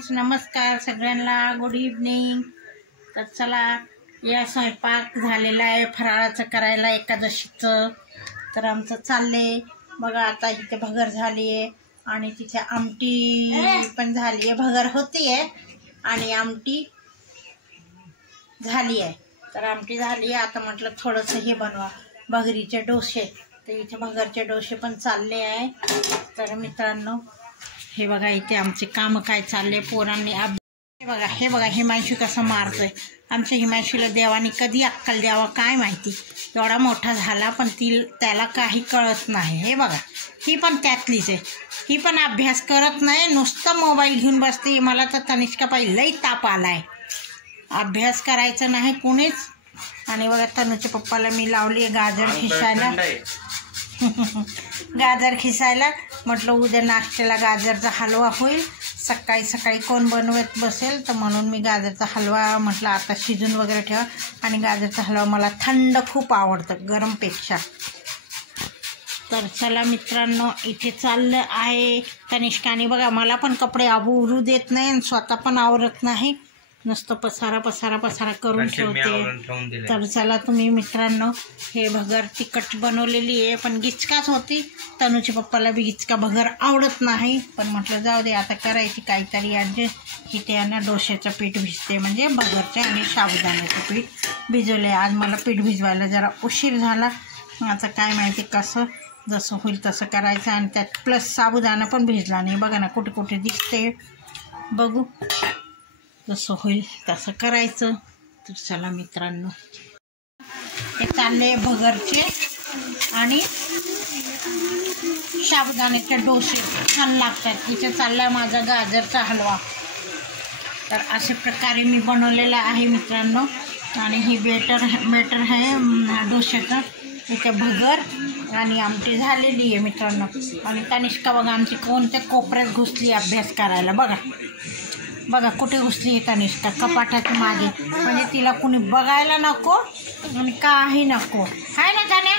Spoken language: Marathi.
फ्रेंड्स, नमस्कार सगळ्यांना, गुड इव्हनिंग। तर चला, या स्वयंपाक झालेला आहे फराळाचं करायला एकादशीचं। तर आमचं चालले बघा, आता इथे भगर झाली आहे आणि तिथे आमटी पण झाली आहे। भगर होती आहे आणि आमटी झाली आहे। तर आमटी झाली आहे, आता म्हटलं थोडंसं हे बनवा, भगरीचे डोसे। तर इथे भगरचे डोसे पण चालले आहे। तर मित्रांनो, हे बघा इथे आमचे काम काय चालले, पोरांनी हे बघा हिमांशू कसं मारतोय। आमच्या हिमांशूला देवाने कधी अक्कल द्यावा काय माहिती, एवढा मोठा झाला पण त्याला काही कळत नाही। हे बघा, ही पण त्यातलीच आहे, ही पण अभ्यास करत नाही, नुसतं मोबाईल घेऊन बसते। मला तर तनिष्का पाहिजे लई ताप आलाय, अभ्यास करायचा नाही कुणीच। आणि बघा तनूच्या पप्पाला मी लावली गाजर खिसायला गाजर खिसायला म्हटलं उद्या नाश्त्याला गाजरचा हलवा होईल। सकाळी सकाळी कोण बनवत बसेल, तर म्हणून मी गाजरचा हलवा म्हटलं आता शिजून वगैरे ठेवा। आणि गाजरचा हलवा मला थंड खूप आवडतं गरमपेक्षा। तर चला मित्रांनो, इथे चाललं आहे तनिष्काने बघा, मला पण कपडे आवरू देत नाही आणि स्वतः पण आवरत नाही, नुसतं पसारा पसारा पसारा करून ठेवते। तर चला तुम्ही मित्रांनो, हे भगर तिखट बनवलेली आहे पण गिचकाच होती। तनूच्या पप्पाला बी गिचका भगर आवडत नाही, पण म्हटलं जाऊ दे आता करायची काहीतरी ॲडजस्ट। इथे यांना डोश्याचं पीठ भिजते, म्हणजे भगरचे आणि साबुदाण्याचं पीठ भिजवले। आज मला पीठ भिजवायला जरा उशीर झाला, आता काय माहिती कसं जसं होईल तसं करायचं। आणि त्यात प्लस साबुदाणा पण भिजला नाही, बघा ना कुठे कुठे दिसते, बघू जसं होईल तसं करायचं। तर चला मित्रांनो, हे चालले भगरचे आणि साबुदाण्याचे डोसे, छान लागतात। इथे चालला माझा गाजरचा हलवा। तर अशा प्रकारे मी बनवलेला आहे मित्रांनो। आणि ही बेटर आहे डोश्याचं। इथे भगर आणि आमटी झालेली आहे मित्रांनो। आणि तनिष्का बघा आमची कोणत्या कोपऱ्यात घुसली अभ्यास करायला, बघा बघा कुठे घुसली आहे तनिष्का, कपाटाच्या मागे, म्हणजे तिला कुणी बघायला नको आणि काही नको, आहे ना जाण्या।